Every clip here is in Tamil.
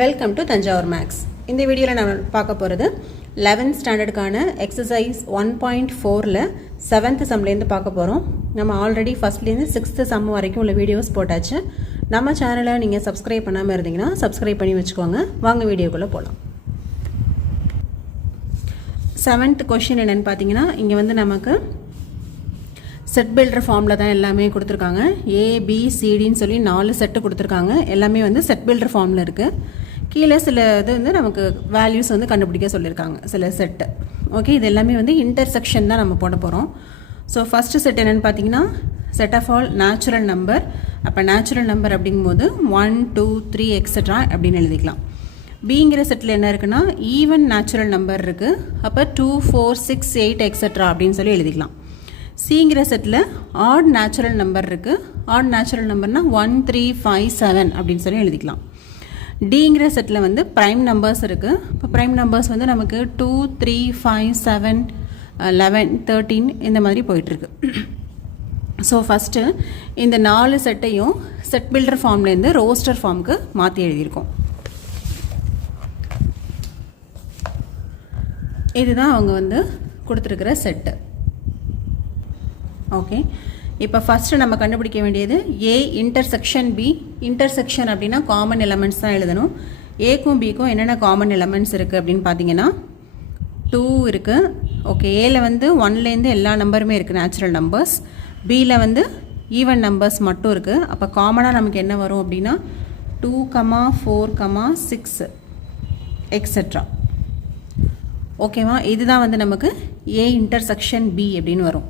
Welcome to Thanjavur maths. இந்த வீடியோவில் நம்ம பார்க்க போகிறது 11th ஸ்டாண்டர்டுக்கான எக்ஸசைஸ் 1.4ல் 7th சம்லேருந்து பார்க்க போகிறோம். நம்ம ஆல்ரெடி ஃபஸ்ட்லேருந்து 6th சம் வரைக்கும் உள்ள வீடியோஸ் போட்டாச்சு. நம்ம சேனலை நீங்கள் சப்ஸ்கிரைப் பண்ணாமல் இருந்தீங்கன்னா சப்ஸ்கிரைப் பண்ணி வச்சுக்கோங்க. வாங்க வீடியோக்குள்ளே போகலாம். 7th கொஷின் என்னென்னு பார்த்தீங்கன்னா, இங்கே வந்து நமக்கு செட் பில்டர் ஃபார்மில் தான் எல்லாமே கொடுத்துருக்காங்க. ஏபிசிடின்னு சொல்லி 4 செட்டு கொடுத்துருக்காங்க. எல்லாமே வந்து செட் பில்டர் ஃபார்மில் இருக்குது. கீழே சில இது வந்து நமக்கு வேல்யூஸ் வந்து கண்டுபிடிக்க சொல்லியிருக்காங்க, சில செட்டு. ஓகே, இது எல்லாமே வந்து இன்டர்செக்ஷன் தான் நம்ம போட போகிறோம். ஸோ ஃபஸ்ட்டு செட் என்னென்னு பார்த்தீங்கன்னா, set of all natural number. அப்போ நேச்சுரல் நம்பர் அப்படிங்கும்போது 1 2 3 எக்ஸட்ரா அப்படின்னு எழுதிக்கலாம். பிங்கிற செட்டில் என்ன இருக்குன்னா, ஈவன் நேச்சுரல் நம்பர் இருக்குது. அப்போ 2 4 6 8 எக்ஸட்ரா அப்படின்னு சொல்லி எழுதிக்கலாம். சிங்கிற செட்டில் ஆட் நேச்சுரல் நம்பர் இருக்குது. ஆட் நேச்சுரல் நம்பர்னால் 1 3 5 7 அப்படின்னு சொல்லி எழுதிக்கலாம். டிங்கிற செட்டில் வந்து ப்ரைம் நம்பர்ஸ் இருக்குது. இப்போ ப்ரைம் நம்பர்ஸ் வந்து நமக்கு 2 3 5 7 11 13 இந்த மாதிரி போயிட்டுருக்கு. ஸோ ஃபஸ்ட்டு இந்த 4 செட்டையும் செட் பில்டர் ஃபார்ம்லேருந்து ரோஸ்டர் ஃபார்முக்கு மாற்றி எழுதியிருக்கோம். இதுதான் அவங்க வந்து கொடுத்துருக்கிற செட்டு. ஓகே, இப்போ ஃபஸ்ட்டு நம்ம கண்டுபிடிக்க வேண்டியது ஏ இன்டர்செக்ஷன் பி. இன்டர்செக்ஷன் அப்படின்னா காமன் எலமெண்ட்ஸ் தான் எழுதணும். ஏக்கும் பிக்கும் என்னென்ன காமன் எலமெண்ட்ஸ் இருக்குது அப்படின்னு பார்த்தீங்கன்னா 2 இருக்குது. ஓகே, ஏல வந்து 1லேருந்து எல்லா நம்பருமே இருக்குது நேச்சுரல் நம்பர்ஸ். பியில் வந்து ஈவன் நம்பர்ஸ் மட்டும் இருக்குது. அப்போ காமனாக நமக்கு என்ன வரும் அப்படின்னா 2, 4, 6 எக்ஸட்ரா. ஓகேவா, இதுதான் வந்து நமக்கு ஏ இன்டர்செக்ஷன் பி அப்படின்னு வரும்.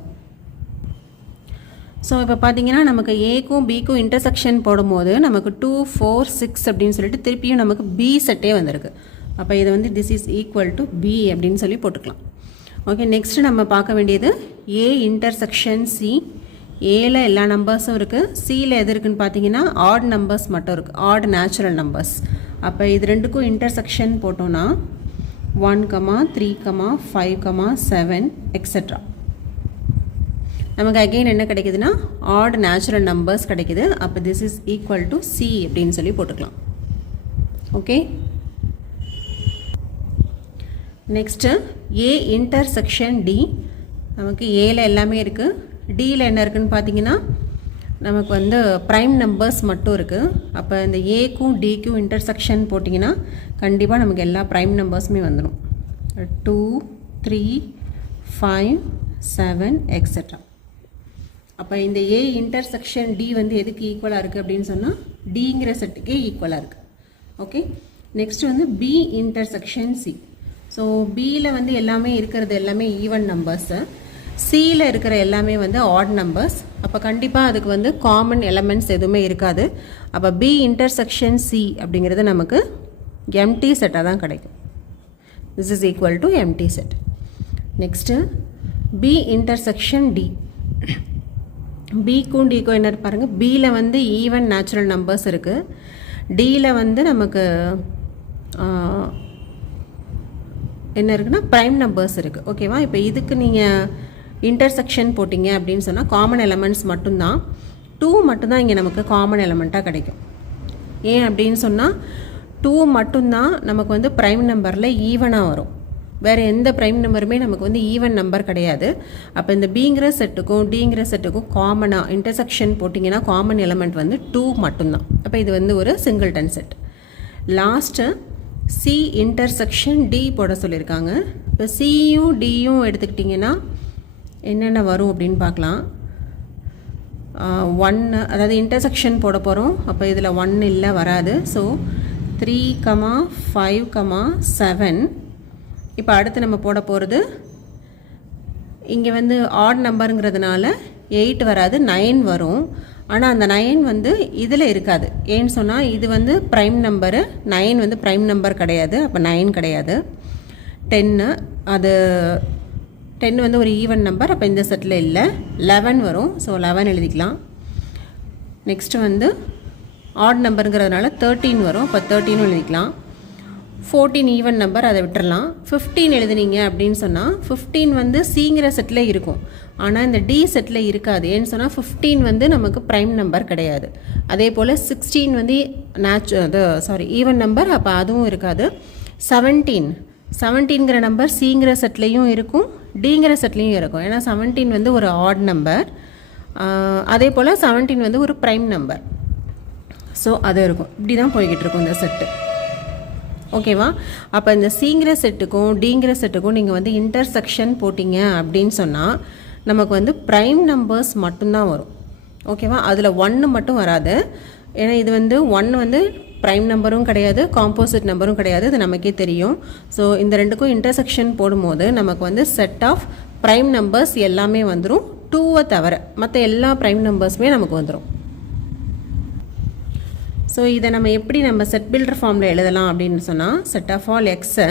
ஸோ இப்போ பார்த்தீங்கன்னா நமக்கு ஏக்கும் பிக்கும் இன்டர்செக்ஷன் போடும்போது நமக்கு 2 4 6 அப்படின்னு சொல்லிட்டு திருப்பியும் நமக்கு பி செட்டே வந்திருக்கு. அப்போ இதை வந்து this is equal to B அப்படின்னு சொல்லி போட்டுக்கலாம். ஓகே, நெக்ஸ்ட்டு நம்ம பார்க்க வேண்டியது ஏ இன்டர்செக்ஷன் சி. ஏல எல்லா நம்பர்ஸும் இருக்குது. சியில் எது இருக்குதுன்னு பார்த்தீங்கன்னா ஆட் நம்பர்ஸ் மட்டும் இருக்குது, ஆட் நேச்சுரல் நம்பர்ஸ். அப்போ இது ரெண்டுக்கும் இன்டர்செக்ஷன் போட்டோன்னா 1, 3, 5, 7 எக்ஸட்ரா. நமக்கு அகெயின் என்ன கிடைக்குதுன்னா ஆட் நேச்சுரல் நம்பர்ஸ் கிடைக்குது. அப்போ this is equal to C அப்படின்னு சொல்லி போட்டுக்கலாம். Okay, next A intersection D. நமக்கு ஏல எல்லாமே இருக்குது. டியில் என்ன இருக்குதுன்னு பார்த்தீங்கன்னா நமக்கு வந்து ப்ரைம் நம்பர்ஸ் மட்டும் இருக்குது. அப்போ இந்த ஏக்கும் டிக்கும் இன்டர்செக்ஷன் போட்டிங்கன்னா கண்டிப்பாக நமக்கு எல்லா ப்ரைம் நம்பர்ஸுமே வந்துடும். 2 3 5 7 எக்ஸட்ரா. அப்போ இந்த ஏ இன்டர்செக்ஷன் டி வந்து எதுக்கு ஈக்குவலாக இருக்குது அப்படின்னு சொன்னால் டிங்கிற செட்டுக்கே ஈக்குவலாக இருக்குது. ஓகே, நெக்ஸ்ட் வந்து பி இன்டர்செக்ஷன் சி. ஸோ பியில் வந்து எல்லாமே இருக்கிறது எல்லாமே ஈவன் நம்பர்ஸு, சியில் இருக்கிற எல்லாமே வந்து ஆட் நம்பர்ஸ். அப்போ கண்டிப்பாக அதுக்கு வந்து காமன் எலமெண்ட்ஸ் எதுவுமே இருக்காது. அப்போ பி இன்டர்செக்ஷன் சி அப்படிங்கிறது நமக்கு எம்டி செட்டாக தான் கிடைக்கும். This is equal to empty set. Next B intersection D. பிக்கும் டிக்கும் என்ன பாருங்கள், பியில் வந்து ஈவன் நேச்சுரல் நம்பர்ஸ் இருக்குது. டியில் வந்து நமக்கு என்ன இருக்குன்னா ப்ரைம் நம்பர்ஸ் இருக்குது. ஓகேவா, இப்போ இதுக்கு நீங்கள் இன்டர்செக்ஷன் போட்டிங்க அப்படின்னு சொன்னால் காமன் எலமெண்ட்ஸ் மட்டும்தான் 2 மட்டும்தான் இங்கே நமக்கு காமன் எலமெண்ட்டாக கிடைக்கும். ஏன் அப்படின்னு சொன்னால் 2 மட்டும்தான் நமக்கு வந்து ப்ரைம் நம்பரில் ஈவனாக வரும். வேறு எந்த ப்ரைம் நம்பருமே நமக்கு வந்து ஈவன் நம்பர் கிடையாது. அப்போ இந்த பிங்கிற செட்டுக்கும் டிங்கிற செட்டுக்கும் காமனாக இன்டர்செக்ஷன் போட்டிங்கன்னா காமன் எலமெண்ட் வந்து 2 மட்டும்தான். அப்போ இது வந்து ஒரு singleton set. Last C intersection D போட சொல்லியிருக்காங்க. இப்போ சியும் டியும் எடுத்துக்கிட்டிங்கன்னா என்னென்ன வரும் அப்படின்னு பார்க்கலாம். 1, அதாவது இன்டர்செக்ஷன் போட போகிறோம். அப்போ இதில் 1 இல்லை, வராது. ஸோ 3, 5, 7. இப்போ அடுத்து நம்ம போட போகிறது இங்கே வந்து ஆட் நம்பருங்கிறதுனால 8 வராது, 9 வரும். ஆனால் அந்த 9 வந்து இதில் இருக்காது. ஏன்னு சொன்னால் இது வந்து ப்ரைம் நம்பரு, 9 வந்து ப்ரைம் நம்பர் கிடையாது. அப்போ 9 கிடையாது. 10, அது 10 வந்து ஒரு ஈவன் நம்பர். அப்போ இந்த செட்டில் இல்லை. 11 வரும். ஸோ 11 எழுதிக்கலாம். நெக்ஸ்ட்டு வந்து ஆட் நம்பருங்கிறதுனால 13 வரும். அப்போ 13 எழுதிக்கலாம். 14 ஈவன் நம்பர், அதை விட்டுறலாம். 15 எழுதுனீங்க அப்படின்னு சொன்னால் 15 வந்து சிங்கிற செட்டில் இருக்கும், ஆனால் இந்த டி செட்டில் இருக்காது. ஏன்னு சொன்னால் 15 வந்து நமக்கு ப்ரைம் நம்பர் கிடையாது. அதே போல் 16 வந்து ஈவன் நம்பர், அப்போ அதுவும் இருக்காது. 17ங்கிற நம்பர் சிங்கிற செட்லேயும் இருக்கும், டிங்கிற செட்லேயும் இருக்கும். ஏன்னா 17 வந்து ஒரு ஆட் நம்பர், அதே போல் 17 வந்து ஒரு ப்ரைம் நம்பர். ஸோ அது இருக்கும். இப்படி தான் போய்கிட்டு இருக்கும் இந்த செட்டு. ஓகேவா? அப்போ இந்த சிங்கிற செட்டுக்கும் டிங்கிற செட்டுக்கும் நீங்கள் வந்து இன்டர்செக்ஷன் போட்டிங்க அப்படின்னு சொன்னால் நமக்கு வந்து ப்ரைம் நம்பர்ஸ் மட்டும்தான் வரும். ஓகேவா? அதில் 1 மட்டும் வராது. ஏன்னா இது வந்து 1 வந்து ப்ரைம் நம்பரும் கிடையாது, காம்போசிட் நம்பரும் கிடையாது, இது நமக்கே தெரியும். ஸோ இந்த ரெண்டுக்கும் இன்டர்செக்ஷன் போடும்போது நமக்கு வந்து செட் ஆஃப் ப்ரைம் நம்பர்ஸ் எல்லாமே வந்துடும், 2வை தவிர மற்ற எல்லா ப்ரைம் நம்பர்ஸுமே நமக்கு வந்துடும். ஸோ இதை நம்ம எப்படி நம்ம செட் பில்டர் ஃபார்மில் எழுதலாம் அப்படின்னு சொன்னால், செட் ஆஃப் ஆல் எக்ஸை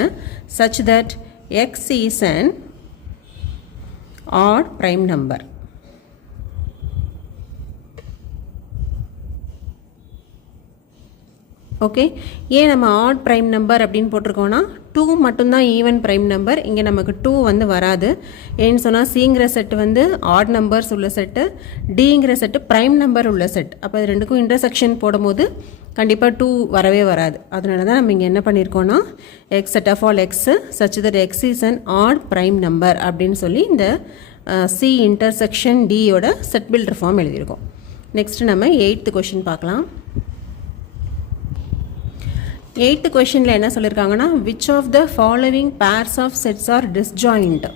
such that x is an odd prime number. Okay, ஏன் நம்ம ஆட் ப்ரைம் நம்பர் அப்படின்னு போட்டிருக்கோன்னா 2 மட்டும்தான் ஈவன் ப்ரைம் நம்பர், இங்கே நமக்கு 2 வந்து வராது. ஏன்னு சொன்னால் சிங்கிற செட்டு வந்து ஆட் நம்பர்ஸ் உள்ள செட்டு, டிங்கிற செட்டு ப்ரைம் நம்பர் உள்ள செட். அப்போ இது ரெண்டுக்கும் இன்டர்செக்ஷன் போடும்போது கண்டிப்பாக 2 வரவே வராது. அதனால தான் நம்ம இங்கே என்ன பண்ணியிருக்கோன்னா x set of all x such that x is an odd prime number அப்படின்னு சொல்லி இந்த சி இன்டர்செக்ஷன் டியோட செட் பில்டர் ஃபார்ம் எழுதியிருக்கோம். நெக்ஸ்ட் நம்ம 8th கொஷின் பார்க்கலாம். 8th கொஷனில் என்ன சொல்லியிருக்காங்கன்னா, which of the following pairs of sets are disjoint.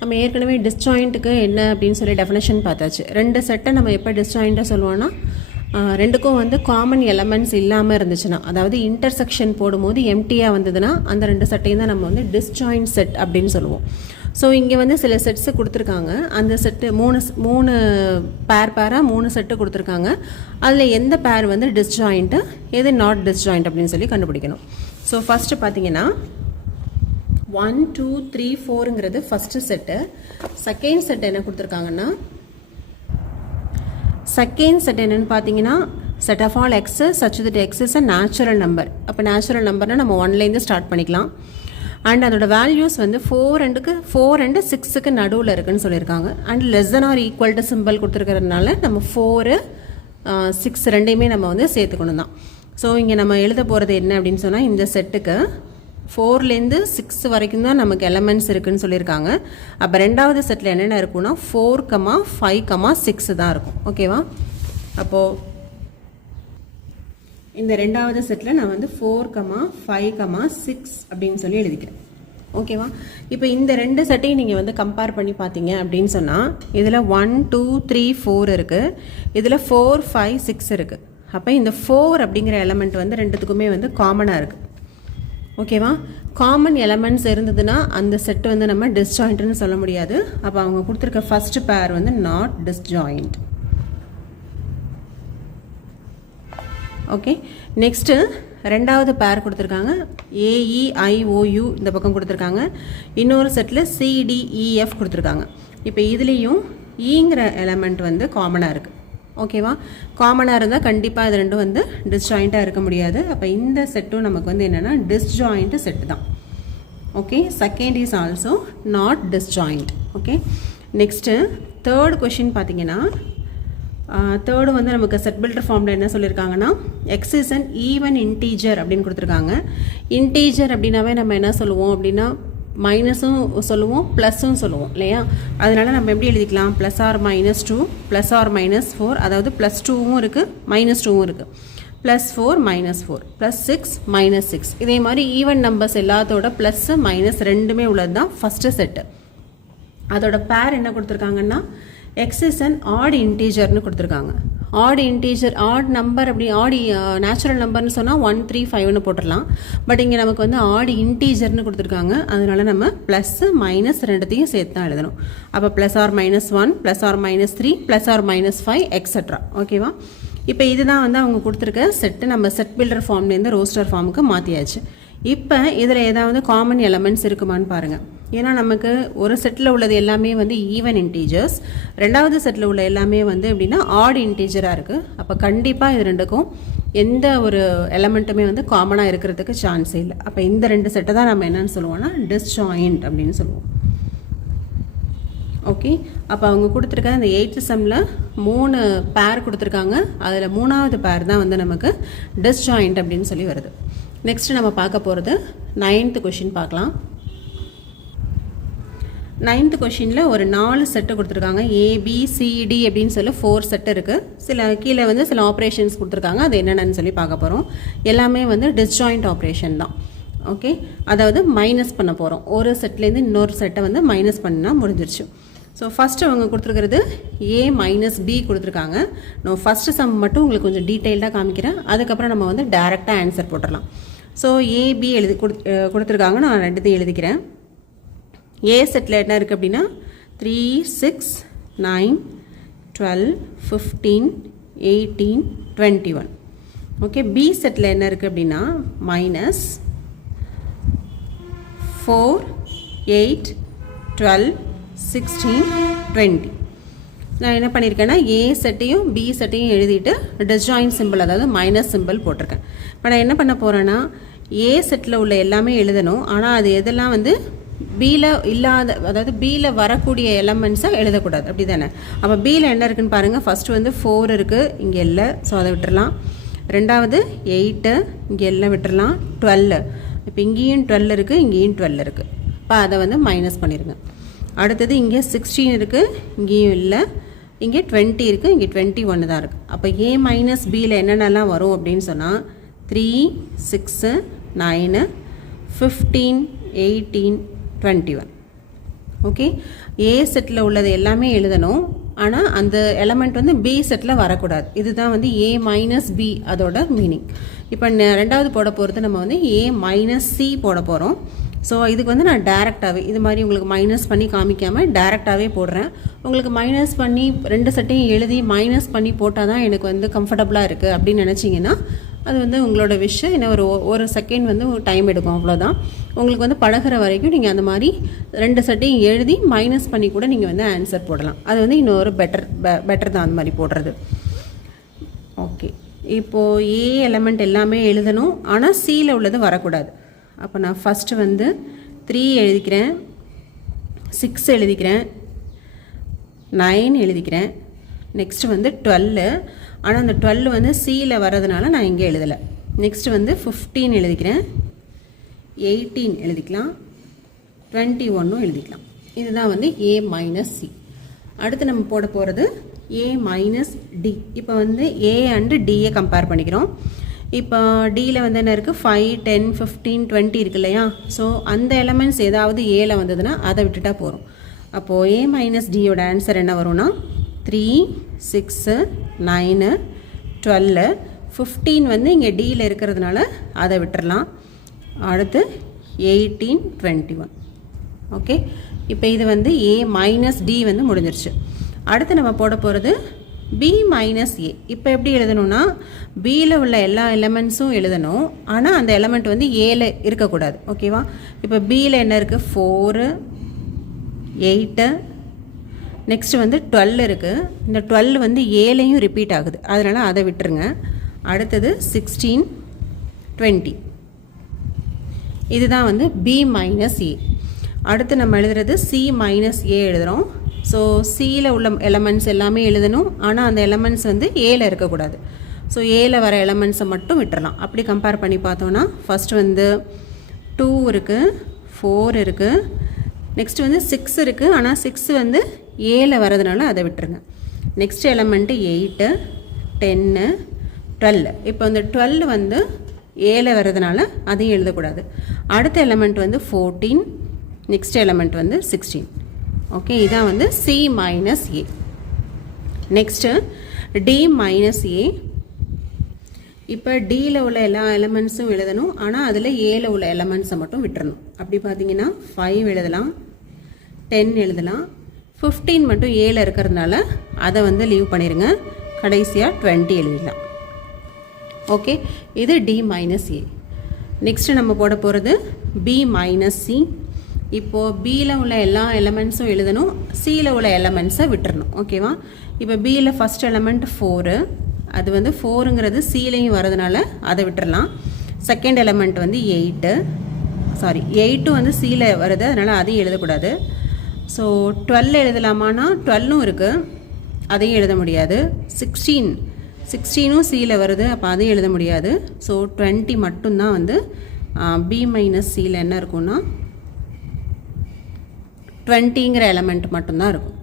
நம்ம ஏற்கனவே டிஸ்ஜாயிண்ட்டுக்கு என்ன அப்படின்னு சொல்லி டெஃபினேஷன் பார்த்தாச்சு. 2 செட்டை நம்ம எப்போ டிஸ்ஜாயிண்ட்டாக சொல்லுவோன்னா, ரெண்டுக்கும் வந்து காமன் எலமெண்ட்ஸ் இல்லாமல் இருந்துச்சுன்னா, அதாவது இன்டர்செக்ஷன் போடும்போது எம்டியாக வந்ததுன்னா அந்த 2 செட்டையும் தான் நம்ம வந்து டிஸ்ஜாயிண்ட் செட் அப்படின்னு சொல்லுவோம். ஸோ இங்கே வந்து சில செட்ஸு கொடுத்துருக்காங்க, அந்த செட்டு மூணு பேராக 3 செட்டு கொடுத்துருக்காங்க. அதில் எந்த பேர் வந்து டிஸ்ஜாயிண்ட்டு, எது நாட் டிஸ்ஜாயிண்ட் அப்படின்னு சொல்லி கண்டுபிடிக்கணும். ஸோ ஃபஸ்ட்டு பார்த்தீங்கன்னா 1 2 3 4ங்கிறது ஃபஸ்ட்டு செட்டு. செகண்ட் செட் என்ன கொடுத்துருக்காங்கன்னா, செகண்ட் செட் என்னென்னு பார்த்தீங்கன்னா set of all x such that x is a natural number. அப்போ நேச்சுரல் நம்பர்னால் நம்ம 1லேருந்து ஸ்டார்ட் பண்ணிக்கலாம். அண்ட் அதோட வேல்யூஸ் வந்து 4 and 6க்கு நடுவில் இருக்குன்னு சொல்லியிருக்காங்க. And less than or equal to simple கொடுத்துருக்கிறதுனால நம்ம 4 6 ரெண்டையுமே நம்ம வந்து சேர்த்துக்கணும் தான். ஸோ இங்கே நம்ம எழுத போகிறது என்ன அப்படின்னு சொன்னால், இந்த செட்டுக்கு 4லேருந்து 6 வரைக்கும் தான் நமக்கு எலமெண்ட்ஸ் இருக்குதுன்னு சொல்லியிருக்காங்க. அப்போ ரெண்டாவது செட்டில் என்னென்ன இருக்குன்னா 4, 5, 6 தான் இருக்கும். ஓகேவா? அப்போது இந்த ரெண்டாவது செட்டில் நான் வந்து 4, 5, 6 அப்படின்னு சொல்லி எழுதிக்கிறேன். ஓகேவா? இப்போ இந்த 2 செட்டையும் நீங்கள் வந்து கம்பேர் பண்ணி பார்த்தீங்க அப்படின்னு சொன்னால், இதில் 1 2 3 4 இருக்குது, இதில் 4 5 6 இருக்குது. அப்போ இந்த 4 அப்படிங்கிற எலமெண்ட் வந்து ரெண்டுத்துக்குமே வந்து காமனாக இருக்குது. ஓகேவா? காமன் எலமெண்ட்ஸ் இருந்ததுன்னா அந்த செட்டு வந்து நம்ம டிஸ்ஜாயிண்ட்னு சொல்ல முடியாது. அப்போ அவங்க கொடுத்துருக்க ஃபர்ஸ்ட் பேர் வந்து நாட் டிஸ்ஜாயிண்ட். ஓகே, நெக்ஸ்ட்டு ரெண்டாவது பேர் கொடுத்துருக்காங்க, AEIOU இந்த பக்கம் கொடுத்துருக்காங்க. இன்னொரு செட்டில் CDEF கொடுத்துருக்காங்க. இப்போ இதுலேயும் ஈங்கிற எலமெண்ட் வந்து காமனாக இருக்குது. ஓகேவா? காமனாக இருந்தால் கண்டிப்பாக இது ரெண்டும் வந்து டிஸ்ஜாயிண்ட்டாக இருக்க முடியாது. அப்போ இந்த செட்டும் நமக்கு வந்து என்னென்னா டிஸ்ஜாயிண்ட் செட்டு தான். Okay, second is also not disjoint. Okay, next third question பார்த்தீங்கன்னா, தேர்டு வந்து நமக்கு செட் பில்டர் ஃபார்மில் என்ன சொல்லியிருக்காங்கன்னா, X is an even integer அப்படின்னு கொடுத்துருக்காங்க. இன்டீஜர் அப்படின்னாவே நம்ம என்ன சொல்லுவோம் அப்படின்னா, மைனஸும் சொல்லுவோம் ப்ளஸ்ஸும் சொல்லுவோம் இல்லையா? அதனால் நம்ம எப்படி எழுதிக்கலாம், +or -2 +or -4, அதாவது +2வும் இருக்குது -2வும் இருக்குது, +4 -4 +6 -6. இதே மாதிரி ஈவன் நம்பர்ஸ் எல்லாத்தோட ப்ளஸ் மைனஸ் ரெண்டுமே உள்ளது தான் ஃபஸ்ட்டு செட்டு. அதோட பேர் என்ன கொடுத்துருக்காங்கன்னா, எக்ஸ் இஸ் அன் ஆட் இன்டீஜர்னு கொடுத்துருக்காங்க. ஆட் இன்டீஜர், ஆட் நம்பர் அப்படி ஆட் நேச்சுரல் நம்பர்னு சொன்னால் 1 3 5ன்னு போட்டுடலாம். பட் இங்கே நமக்கு வந்து ஆட் இன்டீஜர்னு கொடுத்துருக்காங்க. அதனால நம்ம ப்ளஸ் மைனஸ் ரெண்டுத்தையும் சேர்த்து தான் எழுதணும். அப்போ +or -1 +or -3 +or -5 எக்ஸட்ரா. ஓகேவா? இப்போ இதுதான் வந்து அவங்க கொடுத்துருக்க செட்டு. நம்ம செட் பில்டர் ஃபார்ம்லேருந்து ரோஸ்டர் ஃபார்முக்கு மாற்றியாச்சு. இப்போ இதில் ஏதாவது காமன் எலமெண்ட்ஸ் இருக்குமான்னு பாருங்கள். ஏன்னா நமக்கு ஒரு செட்டில் உள்ளது எல்லாமே வந்து ஈவன் இன்டீஜர்ஸ், ரெண்டாவது செட்டில் உள்ள எல்லாமே வந்து எப்படின்னா ஆட் இன்டீஜராக இருக்குது. அப்போ கண்டிப்பாக இது ரெண்டுக்கும் எந்த ஒரு எலமெண்ட்டுமே வந்து காமனாக இருக்கிறதுக்கு சான்ஸே இல்லை. அப்போ இந்த 2 செட்டை தான் நம்ம என்னன்னு சொல்லுவோம்னா டிஸ்ஜாயிண்ட் அப்படின்னு சொல்லுவோம். ஓகே, அப்போ அவங்க கொடுத்துருக்க இந்த 8th சம்மில் 3 பேர் கொடுத்துருக்காங்க. அதில் 3வது பேர் தான் வந்து நமக்கு டிஸ்ஜாயிண்ட் அப்படின்னு சொல்லி வருது. நெக்ஸ்ட் நம்ம பார்க்க போகிறது 9th கொஷின் பார்க்கலாம். 9th கொஷினில் ஒரு 4 செட்டு கொடுத்துருக்காங்க. ABCD அப்படின்னு சொல்லி 4 செட்டு இருக்குது. கீழே வந்து சில ஆப்ரேஷன்ஸ் கொடுத்துருக்காங்க. அது என்னென்னு சொல்லி பார்க்க போகிறோம். எல்லாமே வந்து டிஸ்ஜாயிண்ட் ஆப்ரேஷன் தான். ஓகே, அதாவது மைனஸ் பண்ண போகிறோம். ஒரு செட்லேருந்து இன்னொரு செட்டை வந்து மைனஸ் பண்ணால் முடிஞ்சிருச்சு. ஸோ ஃபஸ்ட்டு அவங்க கொடுத்துருக்கிறது A மைனஸ் B கொடுத்துருக்காங்க. நான் ஃபஸ்ட்டு சம் மட்டும் உங்களுக்கு கொஞ்சம் டீட்டெயில்டாக காமிக்கிறேன். அதுக்கப்புறம் நம்ம வந்து டேரெக்டாக ஆன்சர் போட்டுடலாம். ஸோ AB கொடுத்துருக்காங்க. நான் 2த்தையும் எழுதிக்கிறேன். A செட்டில் என்ன இருக்குது அப்படின்னா 3, 6, 9, 12, 15, 18, 21. ஓகே, B செட்டில் என்ன இருக்குது அப்படின்னா மைனஸ் 4, 8, 12, 16, 20. நான் என்ன பண்ணியிருக்கேன்னா A செட்டையும் B செட்டையும் எழுதிட்டு டிஸ்ஜாயிண்ட் சிம்பிள், அதாவது மைனஸ் சிம்பிள் போட்டிருக்கேன். இப்போ நான் என்ன பண்ண போகிறேன்னா A செட்டில் உள்ள எல்லாமே எழுதணும். ஆனால் அது எதெல்லாம் வந்து பியில் இல்லாத, அதாவது பியில் வரக்கூடிய எலமெண்ட்ஸை எழுதக்கூடாது, அப்படி தானே? அப்போ பியில் என்ன இருக்குதுன்னு பாருங்கள். ஃபஸ்ட்டு வந்து 4 இருக்குது, இங்கே இல்லை, ஸோ அதை விட்டுறலாம். ரெண்டாவது 8, இங்கே எல்லாம் விட்டுறலாம். 12, இப்போ இங்கேயும் 12 இருக்குது, இங்கேயும் 12 இருக்குது. இப்போ அதை வந்து மைனஸ் பண்ணிடுங்க. அடுத்தது இங்கே 16 இருக்குது, இங்கேயும் இல்லை. இங்கே 20 இருக்குது, இங்கே 21 தான் இருக்குது. அப்போ A மைனஸ் பியில் என்னென்னலாம் வரும் அப்படின்னு சொன்னால் 3, 6, 9, 15, 18, 21. ஓகே, A செட்டில் உள்ளது எல்லாமே எழுதணும். ஆனால் அந்த எலமெண்ட் வந்து B செட்டில் வரக்கூடாது. இதுதான் வந்து A மைனஸ் B அதோட மீனிங். இப்போ 2வது போட போகிறது நம்ம வந்து A மைனஸ் C போட போகிறோம். ஸோ இதுக்கு வந்து நான் டேரெக்டாகவே இது மாதிரி உங்களுக்கு மைனஸ் பண்ணி காமிக்காமல் டேரெக்டாகவே போடுறேன். உங்களுக்கு மைனஸ் பண்ணி 2 செட்டையும் எழுதி மைனஸ் பண்ணி போட்டால் தான் எனக்கு வந்து கம்ஃபர்டபுளாக இருக்குது அப்படின்னு நினச்சிங்கன்னா அது வந்து உங்களோட விஷயம். என்ன ஒரு செகண்ட் வந்து டைம் எடுக்கும், அவ்வளோதான். உங்களுக்கு வந்து பழகிற வரைக்கும் நீங்கள் அந்த மாதிரி 2 செட்டையும் எழுதி மைனஸ் பண்ணி கூட நீங்கள் வந்து ஆன்சர் போடலாம். அது வந்து இன்னொரு பெட்டர் தான் அந்த மாதிரி போடுறது. ஓகே, இப்போது A எலமெண்ட் எல்லாமே எழுதணும். ஆனால் Cயில் உள்ளது வரக்கூடாது. அப்போ நான் ஃபஸ்ட்டு வந்து 3 எழுதிக்கிறேன், 6 எழுதிக்கிறேன், 9 எழுதிக்கிறேன். நெக்ஸ்ட்டு வந்து 12. ஆனால் அந்த 12 வந்து Cயில் வர்றதுனால நான் இங்கே எழுதலை. நெக்ஸ்ட்டு வந்து 15 எழுதிக்கிறேன், 18 எழுதிக்கலாம், 21 எழுதிக்கலாம். இதுதான் வந்து A மைனஸ் C. அடுத்து நம்ம போட போகிறது A மைனஸ் D. இப்போ வந்து A அண்டு Dயை கம்பேர் பண்ணிக்கிறோம். இப்போ Dயில் வந்து என்ன இருக்குது 5, 10, 15, 20 இருக்கு இல்லையா? ஸோ அந்த எலமெண்ட்ஸ் ஏதாவது Aயில் வந்ததுன்னா அதை விட்டுட்டா போகிறோம். அப்போது A மைனஸ் Dயோட ஆன்சர் என்ன வரும்னா 3, 6, 9, 12, 15 வந்து இங்கே Dயில் இருக்கிறதுனால அதை விட்டுறலாம். அடுத்து 18, 21. ஓகே, இப்போ இது வந்து A மைனஸ் D வந்து முடிஞ்சிருச்சு. அடுத்து நம்ம போட போகிறது B மைனஸ் A. இப்போ எப்படி எழுதணும்னா Bயில் உள்ள எல்லா எலமெண்ட்ஸும் எழுதணும். ஆனால் அந்த எலமெண்ட் வந்து Aயில் இருக்கக்கூடாது. ஓகேவா? இப்போ Bயில் என்ன இருக்குது 4, 8, நெக்ஸ்ட்டு வந்து 12 இருக்குது. இந்த 12 வந்து Aலையும் ரிப்பீட் ஆகுது, அதனால் அதை விட்டுருங்க. அடுத்தது 16, 20. இதுதான் வந்து B மைனஸ் A. அடுத்து நம்ம எழுதுறது C மைனஸ் A எழுதுகிறோம். ஸோ Cயில் உள்ள எலமெண்ட்ஸ் எல்லாமே எழுதணும். ஆனால் அந்த எலமெண்ட்ஸ் வந்து Aயில் இருக்கக்கூடாது. ஸோ Aயில் வர எலமெண்ட்ஸை மட்டும் விட்டுறலாம். அப்படி கம்பேர் பண்ணி பார்த்தோன்னா ஃபஸ்ட்டு வந்து 2 இருக்குது, 4 இருக்குது, நெக்ஸ்ட் வந்து 6 இருக்குது. ஆனால் 6 வந்து Aயில் வரதுனால அதை விட்டுருங்க. Next element 8, 10, 12. இப்போ இந்த 12 வந்து Aயில் வரதுனால அதையும் எழுதக்கூடாது. அடுத்த எலமெண்ட் வந்து 14, நெக்ஸ்ட் எலமெண்ட் வந்து 16. ஓகே, இதான் வந்து C minus A. Next D minus A. இப்போ Dயில் உள்ள எல்லா எலமெண்ட்ஸும் எழுதணும். ஆனால் அதில் Aயில் உள்ள எலமெண்ட்ஸை மட்டும் விட்டுறணும். அப்படி பார்த்தீங்கன்னா 5 எழுதலாம், 10 எழுதலாம், 15 மட்டும் Aயில் இருக்கிறதுனால அதை வந்து லீவ் பண்ணிடுங்க. கடைசியாக 20 எழுதிடலாம். ஓகே, இது D மைனஸ் A. நெக்ஸ்ட்டு நம்ம போட போகிறது B மைனஸ் C. இப்போது Bயில் உள்ள எல்லா எலமெண்ட்ஸும் எழுதணும், Cயில் உள்ள எலமெண்ட்ஸை விட்டுறணும். ஓகேவா? இப்போ Bயில் ஃபஸ்ட் எலமெண்ட் 4, அது வந்து 4ங்கிறது சிலையும் வரதுனால அதை விட்டுறலாம். செகண்ட் எலமெண்ட் வந்து 8 வந்து சியில் வருது, அதனால் அதையும் எழுதக்கூடாது. ஸோ 12 எழுதலாமான்னா 12ம் இருக்குது, அதையும் எழுத முடியாது. 16ம் சியில் வருது, அப்போ அதையும் எழுத முடியாது. ஸோ 20 மட்டும்தான் வந்து பி மைனஸ் சியில் என்ன இருக்கும்னா 20ங்கிற எலமெண்ட் மட்டும்தான் இருக்கும்.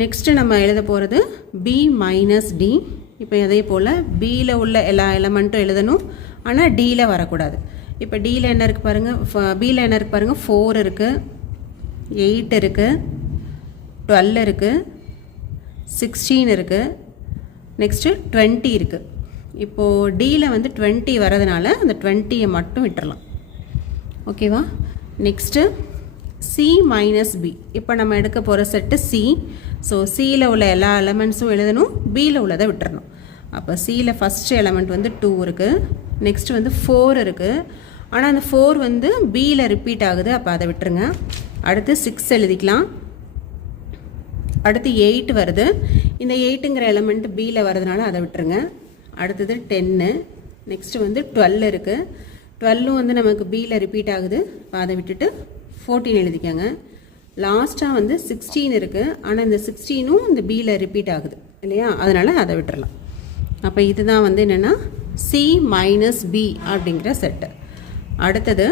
நெக்ஸ்ட்டு நம்ம எழுத போகிறது பி மைனஸ் டி. இப்போ அதே போல் பியில் உள்ள எல்லா எலமெண்ட்டும் எழுதணும், ஆனால் டியில் வரக்கூடாது. இப்போ டியில் என்ன இருக்குது பாருங்கள், பியில் என்ன இருக்குது பாருங்கள், 4 இருக்குது, 8 இருக்குது, 12 இருக்குது, 16 இருக்குது, நெக்ஸ்ட்டு 20 இருக்குது. இப்போது டியில் வந்து 20 வரதுனால அந்த 20யை மட்டும் விட்டுறலாம். ஓகேவா? Next C minus B. இப்போ நம்ம எடுக்க போகிற செட்டு சி. ஸோ சியில் உள்ள எல்லா எலமெண்ட்ஸும் எழுதணும், பியில் உள்ளதை விட்டுறணும். அப்போ சியில் ஃபஸ்ட்டு எலமெண்ட் வந்து 2 இருக்குது, நெக்ஸ்ட்டு வந்து 4 இருக்குது, ஆனால் அந்த 4 வந்து பியில் ரிப்பீட் ஆகுது, அப்போ அதை விட்டுருங்க. அடுத்து 6 எழுதிக்கலாம். அடுத்து 8 வருது, இந்த 8ங்கிற எலமெண்ட் பியில் வரதுனால அதை விட்டுருங்க. அடுத்தது 10, நெக்ஸ்ட்டு வந்து 12 இருக்குது, 12ம் வந்து நமக்கு பியில் ரிப்பீட் ஆகுது, இப்போ அதை விட்டுட்டு 14 எழுதிக்கோங்க. லாஸ்ட்டாக வந்து 16 இருக்குது, ஆனால் இந்த 16ம் இந்த பியில் ரிப்பீட் ஆகுது இல்லையா, அதனால் அதை விட்டுறலாம். அப்போ இதுதான் வந்து என்னென்னா சி மைனஸ் பி அப்படிங்கிற செட்டு. அடுத்தது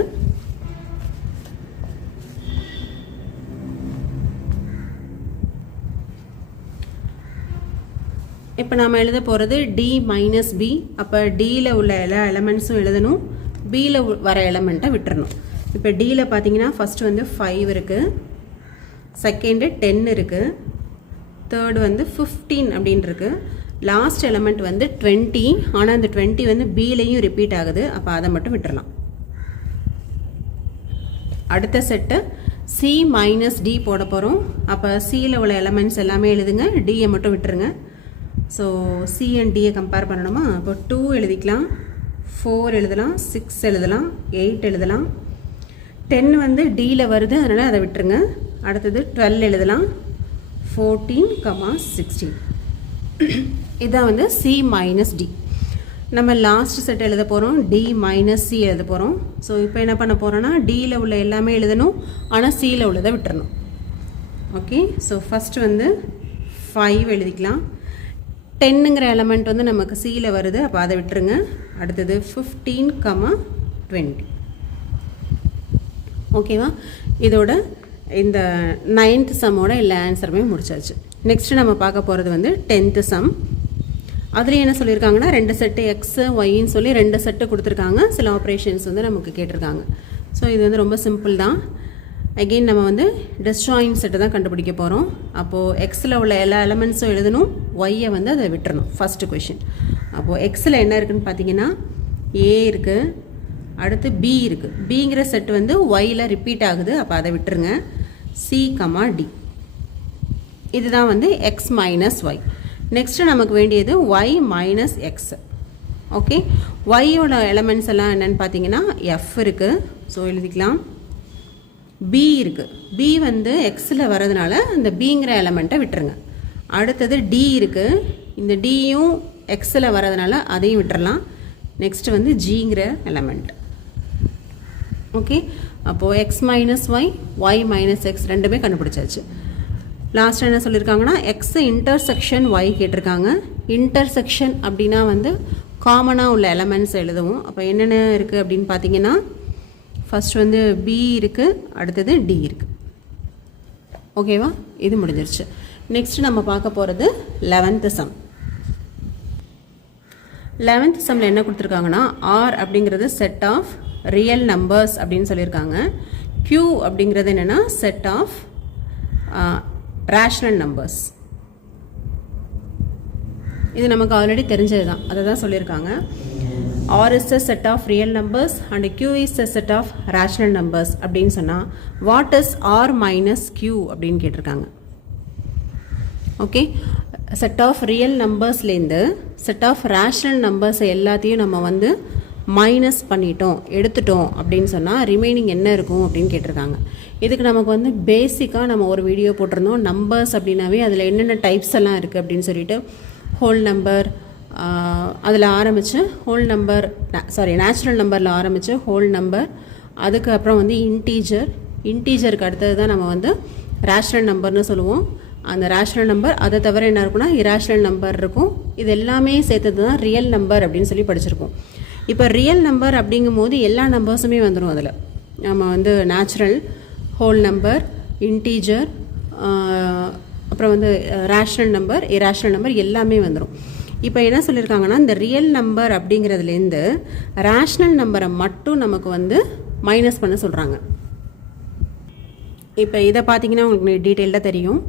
இப்போ நாம் எழுத போகிறது டி மைனஸ் பி. அப்போ டியில் உள்ள எல்லா எலமெண்ட்ஸும் எழுதணும், பியில் வர எலமெண்ட்டை விட்டுறணும். இப்போ டியில் பார்த்தீங்கன்னா ஃபஸ்ட்டு வந்து 5 இருக்குது, செகண்டு 10 இருக்குது, தேர்டு வந்து 15 அப்படின்னு இருக்குது, லாஸ்ட் எலமெண்ட் வந்து 20, ஆனால் அந்த 20 வந்து பிலையும் ரிப்பீட் ஆகுது, அப்போ அதை மட்டும் விட்டுறலாம். அடுத்த செட்டு சி மைனஸ் டி போட போகிறோம். அப்போ சியில் உள்ள எலமெண்ட்ஸ் எல்லாமே எழுதுங்க, டியை மட்டும் விட்டுருங்க. ஸோ சி அண்ட் டியை கம்பேர் பண்ணணுமா? அப்போ 2 எழுதிக்கலாம், 4 எழுதலாம், 6 எழுதலாம், 8 எழுதலாம். 10 வந்து டியில் வருது, அதனால் அதை விட்டுருங்க. அடுத்தது 12 எழுதலாம், 14, 16. இதுதான் வந்து சி மைனஸ் டி. நம்ம லாஸ்ட் செட் எழுத போகிறோம், டி மைனஸ் சி எழுத போகிறோம். ஸோ இப்போ என்ன பண்ண போகிறோன்னா டியில் உள்ள எல்லாமே எழுதணும், ஆனால் சியில் உள்ளதை விட்டுறணும். ஓகே, ஸோ ஃபஸ்ட்டு வந்து 5 எழுதிக்கலாம். 10ங்கிற எலமெண்ட் வந்து நமக்கு சியில் வருது, அப்போ அதை விட்டுருங்க. அடுத்தது 15, 20. ஓகேவா? இதோட இந்த 9th சம்மோட எல்லா ஆன்சருமே முடிச்சாச்சு. நெக்ஸ்ட்டு நம்ம பார்க்க போகிறது வந்து 10th சம். அதில் என்ன சொல்லியிருக்காங்கன்னா 2 செட்டு எக்ஸு ஒய்ன்னு சொல்லி 2 செட்டு கொடுத்துருக்காங்க. சில ஆப்ரேஷன்ஸ் வந்து நமக்கு கேட்டிருக்காங்க. ஸோ இது வந்து ரொம்ப சிம்பிள் தான். அகெயின் நம்ம வந்து டிஸ்ஜாயின் செட்டு தான் கண்டுபிடிக்க போகிறோம். அப்போது எக்ஸில் உள்ள எல்லா எலமெண்ட்ஸும் எழுதணும், ஒய்யை வந்து அதை விட்டுறணும். First question. அப்போது எக்ஸில் என்ன இருக்குதுன்னு பார்த்தீங்கன்னா ஏ இருக்குது, அடுத்து பி இருக்குது. பிங்கிற செட்டு வந்து ஒயில் ரிப்பீட் ஆகுது, அப்போ அதை விட்டுருங்க. C, D. இதுதான் வந்து எக்ஸ் மைனஸ் ஒய். நெக்ஸ்ட்டு நமக்கு வேண்டியது ஒய் மைனஸ் எக்ஸ். ஓகே, ஒய்யோட எலமெண்ட்ஸ் எல்லாம் என்னென்னு பார்த்தீங்கன்னா எஃப் இருக்குது, ஸோ எழுதிக்கலாம். பி இருக்குது, பி வந்து எக்ஸில் வரதுனால அந்த பிங்கிற எலமெண்ட்டை விட்டுருங்க. அடுத்தது டி இருக்குது, இந்த டியும் எக்ஸில் வரதுனால அதையும் விட்டுறலாம். நெக்ஸ்ட்டு வந்து ஜிங்கிற எலமெண்ட். ஓகே, அப்போது X minus Y, Y minus X ரெண்டுமே கண்டுபிடிச்சாச்சு. லாஸ்ட் என்ன சொல்லியிருக்காங்கன்னா எக்ஸ் இன்டர்செக்ஷன் ஒய் கேட்டிருக்காங்க. இன்டர்செக்ஷன் அப்படின்னா வந்து காமனாக உள்ள எலமெண்ட்ஸ் எழுதுவோம். அப்போ என்னென்ன இருக்குது அப்படின்னு பார்த்தீங்கன்னா ஃபஸ்ட் வந்து பி இருக்குது, அடுத்தது டி இருக்குது. ஓகேவா? இது முடிஞ்சிருச்சு. நெக்ஸ்ட் நம்ம பார்க்க போகிறது 11th சம். 11th சம்மில் என்ன கொடுத்துருக்காங்கன்னா ஆர் அப்படிங்கிறது செட் ஆஃப் ரியல் நம்பர்ஸ் அப்படின்னு சொல்லியிருக்காங்க. Q அப்படிங்கிறது என்னென்னா செட் ஆஃப் ரேஷனல் நம்பர்ஸ். இது நமக்கு ஆல்ரெடி தெரிஞ்சது தான், அதை தான் சொல்லியிருக்காங்க. R is a set of real numbers and Q is a set of rational numbers அப்படின்னு சொன்னால் what is R minus Q அப்படின்னு கேட்டிருக்காங்க. ஓகே, செட் ஆஃப் ரியல் நம்பர்ஸ்லேருந்து செட் ஆஃப் ரேஷனல் நம்பர்ஸ் எல்லாத்தையும் நம்ம வந்து மைனஸ் பண்ணிட்டோம், எடுத்துட்டோம் அப்படின்னு சொன்னால் ரிமைனிங் என்ன இருக்கும் அப்படின்னு கேட்டிருக்காங்க. இதுக்கு நமக்கு வந்து பேசிக்காக நம்ம ஒரு வீடியோ போட்டிருந்தோம். நம்பர்ஸ் அப்படின்னாவே அதில் என்னென்ன டைப்ஸ் எல்லாம் இருக்குது அப்படின்னு சொல்லிட்டு ஹோல் நம்பர், அதில் ஆரம்பித்து ஹோல் நம்பர் நேச்சுரல் நம்பரில் ஆரம்பித்து ஹோல் நம்பர், அதுக்கப்புறம் வந்து இன்டீஜருக்கு அடுத்தது தான் நம்ம வந்து ரேஷ்னல் நம்பர்னு சொல்லுவோம். அந்த ரேஷ்னல் நம்பர் அதை தவிர என்ன இருக்குன்னா இராஷ்னல் நம்பர் இருக்கும். இது எல்லாமே சேர்த்தது தான் ரியல் நம்பர் அப்படின்னு சொல்லி படிச்சிருக்கோம். இப்போ ரியல் நம்பர் அப்படிங்கும் போது எல்லா நம்பர்ஸுமே வந்துடும். அதில் நம்ம வந்து நேச்சுரல், ஹோல் நம்பர், இன்டீஜர், அப்புறம் வந்து ரேஷ்னல் நம்பர், இராஷ்னல் நம்பர் எல்லாமே வந்துடும். இப்போ என்ன சொல்லியிருக்காங்கன்னா இந்த ரியல் நம்பர் அப்படிங்கிறதுலேருந்து ரேஷ்னல் நம்பரை மட்டும் நமக்கு வந்து மைனஸ் பண்ண சொல்கிறாங்க. இப்போ இதை பார்த்தீங்கன்னா உங்களுக்கு டீட்டெயிலாக தெரியும்.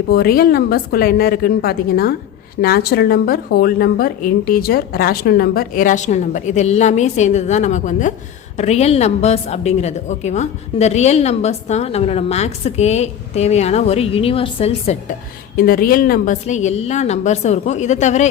இப்போது ரியல் நம்பர்ஸ்குள்ளே என்ன இருக்குதுன்னு பார்த்தீங்கன்னா natural number, whole number, integer, rational number, irrational number இது எல்லாமே சேர்ந்தது தான் நமக்கு வந்து ரியல் நம்பர்ஸ் அப்படிங்கிறது. ஓகேவா? இந்த ரியல் நம்பர்ஸ் தான் நம்மளோட மேக்ஸுக்கே தேவையான ஒரு யூனிவர்சல் செட்டு. இந்த ரியல் நம்பர்ஸில் எல்லா நம்பர்ஸும் இருக்கும். இதை தவிர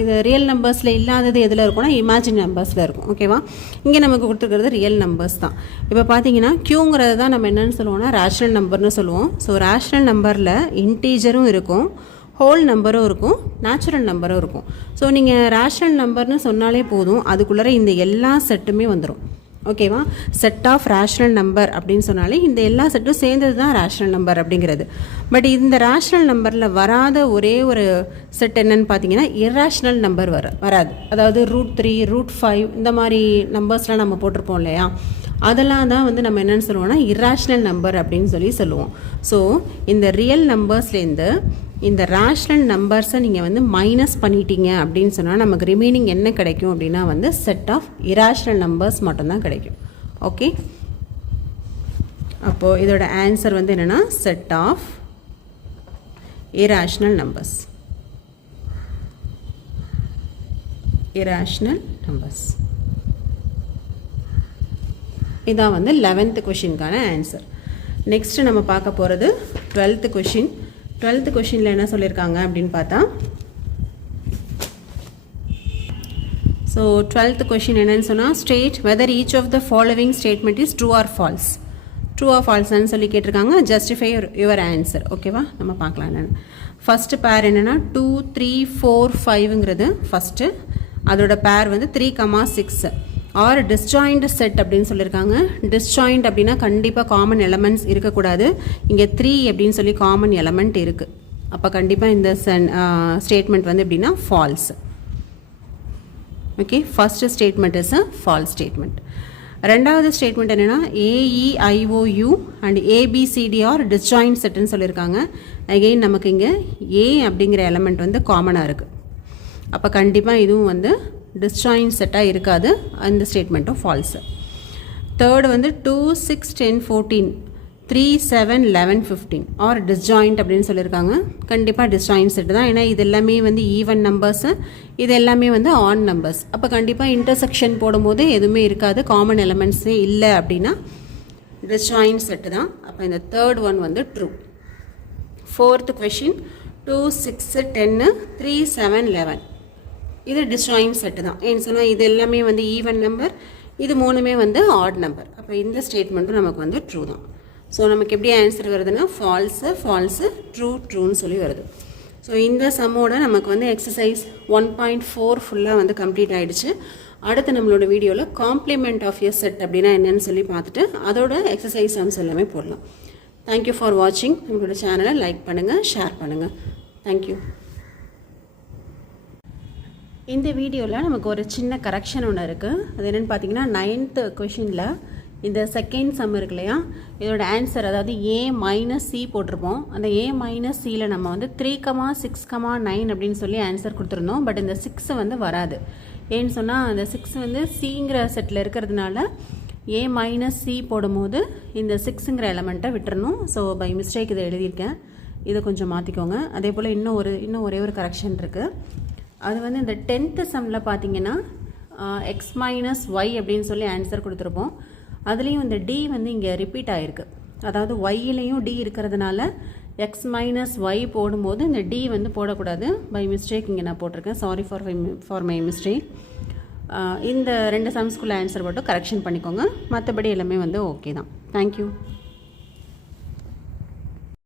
இது ரியல் நம்பர்ஸில் இல்லாதது எதில் இருக்கும்னா இமேஜின் நம்பர்ஸில் இருக்கும். ஓகேவா? இங்கே நமக்கு கொடுத்துருக்கிறது ரியல் நம்பர்ஸ் தான். இப்போ பார்த்தீங்கன்னா க்யூங்கிறது தான் நம்ம என்னென்னு சொல்லுவோம்னா ரேஷ்னல் நம்பர்னு சொல்லுவோம். ஸோ ரேஷ்னல் நம்பரில் இன்டீஜரும் இருக்கும், ஹோல் நம்பரும் இருக்கும், நேச்சுரல் நம்பரும் இருக்கும். ஸோ நீங்கள் ரேஷ்னல் நம்பர்னு சொன்னாலே போதும், அதுக்குள்ளே இந்த எல்லா செட்டுமே வந்துடும். ஓகேவா? செட் ஆஃப் ரேஷ்னல் நம்பர் அப்படின்னு சொன்னாலே இந்த எல்லா செட்டும் சேர்ந்தது தான் ரேஷ்னல் நம்பர் அப்படிங்கிறது. பட் இந்த ரேஷ்னல் நம்பரில் வராத ஒரே ஒரு செட் என்னன்னு பார்த்தீங்கன்னா இராஷ்னல் நம்பர் வராது. அதாவது √3, √5 இந்த மாதிரி நம்பர்ஸ்லாம் நம்ம போட்டிருப்போம் இல்லையா, அதெல்லாம் தான் வந்து நம்ம என்னென்னு சொல்லுவோம்னா இராஷ்னல் நம்பர் அப்படின்னு சொல்லுவோம். ஸோ இந்த ரியல் நம்பர்ஸ்லேருந்து இந்த ரேஷ்னல் நம்பர்ஸை நீங்கள் வந்து மைனஸ் பண்ணிட்டீங்க அப்படின்னு சொன்னால் நமக்கு ரிமைனிங் என்ன கிடைக்கும் அப்படின்னா வந்து செட் ஆஃப் இராஷ்னல் நம்பர்ஸ் மட்டும்தான் கிடைக்கும். ஓகே, அப்போது இதோட ஆன்சர் வந்து என்னென்னா செட் ஆஃப் இராஷ்னல் நம்பர்ஸ். இதான் வந்து 11th கொஷினுக்கான ஆன்சர். நெக்ஸ்ட்டு நம்ம பார்க்க போகிறது 12th கொஷின். 12th கொஷினில் என்ன சொல்லியிருக்காங்க அப்படின்னு பார்த்தா, ஸோ 12th கொஷின் என்னன்னு சொன்னால் state whether each of the following statement is true or false. True or ஃபால்ஸ்ன்னு சொல்லி கேட்டிருக்காங்க. Justify your answer. ஓகேவா? நம்ம பார்க்கலாம் என்னென்னு. ஃபஸ்ட்டு பேர் என்னென்னா 2, 3, 4, 5ங்கிறது ஃபஸ்ட்டு. அதோட பேர் வந்து 3, 6 ஆர் டிஸ்ஜாயிண்ட் செட் அப்படின்னு சொல்லியிருக்காங்க. டிஸ்ஜாயிண்ட் அப்படின்னா கண்டிப்பாக காமன் எலமெண்ட்ஸ் இருக்கக்கூடாது. இங்கே 3 அப்படின்னு சொல்லி காமன் எலமெண்ட் இருக்குது. அப்போ கண்டிப்பாக இந்த ஸ்டேட்மெண்ட் வந்து எப்படின்னா false. Okay, first statement is a false statement. ரெண்டாவது ஸ்டேட்மெண்ட் என்னென்னா AEIOU and ABCD are disjoint செட்டுன்னு சொல்லியிருக்காங்க. அகெயின் நமக்கு இங்கே A அப்படிங்கிற எலமெண்ட் வந்து காமனாக இருக்குது. அப்போ கண்டிப்பாக இதுவும் வந்து டிஸ்ஜாயிண்ட் செட்டாக இருக்காது. அந்த ஸ்டேட்மெண்ட்டும் ஃபால்ஸு. தேர்டு வந்து 2, 6, 10, 14, 3, 7, 11, 15 ஆர் டிஸ்ஜாயிண்ட் அப்படின்னு சொல்லியிருக்காங்க. கண்டிப்பாக டிஸ்ஜாயிண்ட் செட்டு தான். ஏன்னா இது எல்லாமே வந்து ஈவன் நம்பர்ஸு, இது எல்லாமே வந்து ஆட் நம்பர்ஸ். அப்போ கண்டிப்பாக இன்டர்செக்ஷன் போடும்போது எதுவுமே இருக்காது, காமன் எலமெண்ட்ஸே இல்லை அப்படின்னா டிஸ்ஜாயிண்ட் செட்டு தான். அப்போ இந்த தேர்ட் ஒன் வந்து ட்ரூ. ஃபோர்த்து கொஷின் 2, 6, 10, 3, 7, 11 இது டிஸ்ஜாயிண்ட் செட்டு தான். ஏன்னு சொன்னால் இது எல்லாமே வந்து ஈவன் நம்பர், இது மூணுமே வந்து ஆட் நம்பர். அப்போ இந்த ஸ்டேட்மெண்ட்டும் நமக்கு வந்து ட்ரூ தான். ஸோ நமக்கு எப்படி ஆன்சர் வருதுன்னா ஃபால்ஸு ட்ரூன்னு சொல்லி வருது. ஸோ இந்த சம்மோட நமக்கு வந்து எக்ஸசைஸ் 1.4 ஃபுல்லாக வந்து கம்ப்ளீட் ஆகிடுச்சு. அடுத்து நம்மளோட வீடியோவில் காம்ப்ளிமெண்ட் ஆஃப் எ செட் அப்படின்னா என்னென்னு சொல்லி பார்த்துட்டு அதோட எக்ஸசைஸ் சம்ஸ் எல்லாமே போடலாம். தேங்க்யூ ஃபார் வாட்சிங். நம்மளோட சேனலை லைக் பண்ணுங்கள், ஷேர் பண்ணுங்கள். தேங்க்யூ. இந்த வீடியோவில் நமக்கு ஒரு சின்ன கரெக்ஷன் ஒன்று இருக்குது. அது என்னென்னு பார்த்தீங்கன்னா 9th கொஷினில் இந்த செகண்ட் சம் இருக்கு இல்லையா, இதோட ஆன்சர் அதாவது A-C போட்டிருப்போம். அந்த A-Cயில் நம்ம வந்து 3, 6, 9 அப்படின்னு சொல்லி ஆன்சர் கொடுத்துருந்தோம். பட் இந்த 6 வந்து வராது. ஏன்னு சொன்னால் அந்த 6 வந்து Cங்கிற செட்டில் இருக்கிறதுனால A-C போடும்போது இந்த 6ங்கிற எலமெண்ட்டை விட்டுறணும். ஸோ பை மிஸ்டேக் இதை எழுதியிருக்கேன். இதை கொஞ்சம் மாற்றிக்கோங்க. அதே போல் இன்னும் ஒரே ஒரு கரெக்ஷன் இருக்குது. அது வந்து இந்த 10th சம்மில் பார்த்தீங்கன்னா x-y அப்படின்னு சொல்லி ஆன்சர் கொடுத்துருப்போம். அதுலேயும் இந்த D வந்து இங்கே ரிப்பீட் ஆகிருக்கு. அதாவது ஒய்லேயும் D இருக்கிறதுனால x-y போடும்போது இந்த D வந்து போடக்கூடாது. பை மிஸ்டேக் இங்கே நான் போட்டிருக்கேன். Sorry for my mistake. இந்த 2 சம்ஸ்குள்ள ஆன்சர் மட்டும் கரெக்ஷன் பண்ணிக்கோங்க. மற்றபடி எல்லாமே வந்து ஓகே தான். தேங்க்யூ.